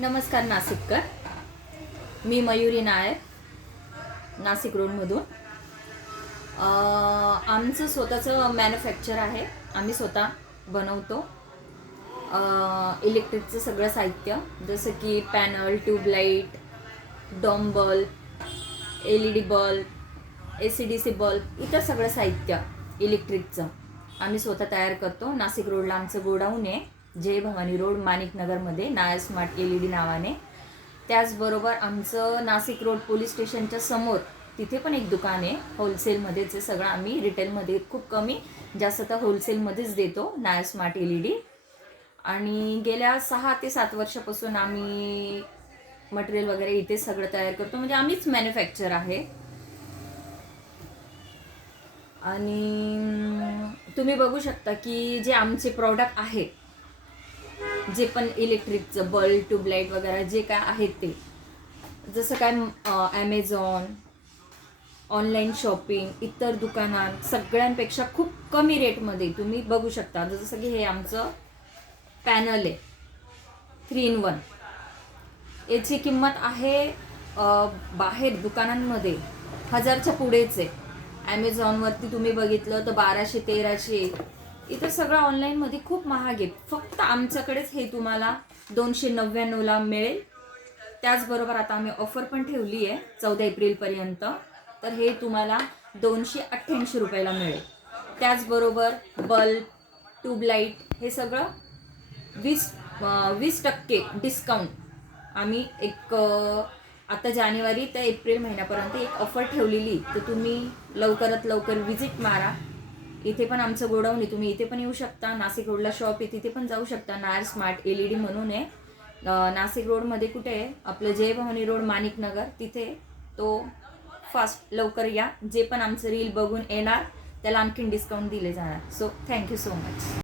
नमस्कार नाशिककर. मी मयुरी नायर, नाशिक रोडमधून. आमचं स्वतःचं मॅन्युफॅक्चर आहे. आम्ही स्वतः बनवतो इलेक्ट्रिकचं सगळं साहित्य, जसं की panel, tube light, dome bulb, LED bulb, ACDC bulb, इतर सगळं साहित्य इलेक्ट्रिकचं आम्ही स्वतः तयार करतो. नाशिक रोडला आमचं गोडाऊन आहे, जय भवानी रोड, माणिकनगरमध्ये, नायर स्मार्ट LED नावाने. त्याचबरोबर आमचं नाशिक रोड पोलीस स्टेशनच्या समोर तिथे पण एक दुकान आहे, होलसेलमध्येच आहे. सगळं आम्ही रिटेलमध्ये खूप कमी जास्त तर होलसेलमध्येच देतो, नायर स्मार्ट LED. आणि गेल्या 6 ते 7 वर्षापासून आम्ही मटेरियल वगैरे इथे सगळं तयार करतो, म्हणजे आम्हीच मॅन्युफॅक्चर आहे. आणि तुम्ही बघू शकता की जे आमचे प्रॉडक्ट आहे, जे पण इलेक्ट्रिकचं बल्ब, ट्यूबलाईट वगैरे जे काय आहे ते, जसं काय ॲमेझॉन, ऑनलाईन शॉपिंग, इतर दुकानात सगळ्यांपेक्षा खूप कमी रेटमध्ये तुम्ही बघू शकता. जसं की हे आमचं पॅनल आहे 3 in 1. याची किंमत आहे बाहेर दुकानांमध्ये 1000च्या पुढेच आहे. ॲमेझॉनवरती तुम्ही बघितलं तर 1200-1300. इथं सगळं ऑनलाईनमध्ये खूप महाग आहे. फक्त आमच्याकडेच हे तुम्हाला 299ला मिळेल. त्याचबरोबर आता आम्ही ऑफर पण ठेवली आहे 14 एप्रिलपर्यंत, तर हे तुम्हाला 288 रुपयाला मिळेल. त्याचबरोबर बल्ब, ट्यूबलाईट हे सगळं 20% डिस्काउंट आम्ही एक आता जानेवारी ते एप्रिल महिन्यापर्यंत एक ऑफर ठेवलेली. तर तुम्ही लवकरात लवकर विजिट मारा. इथे पण आमचं गोडाऊन आहे, तुम्ही इथे पण येऊ शकता. नाशिक रोडला शॉप आहे, तिथे पण जाऊ शकता. नायर स्मार्ट LED म्हणून आहे. नाशिक रोडमध्ये कुठे आहे आपलं, जय भवानी रोड, माणिकनगर, तिथे. तो फास्ट लवकर या. जे पण आमचं रील बघून येणार त्याला आणखीन डिस्काउंट दिले जाणार. So thank you so much.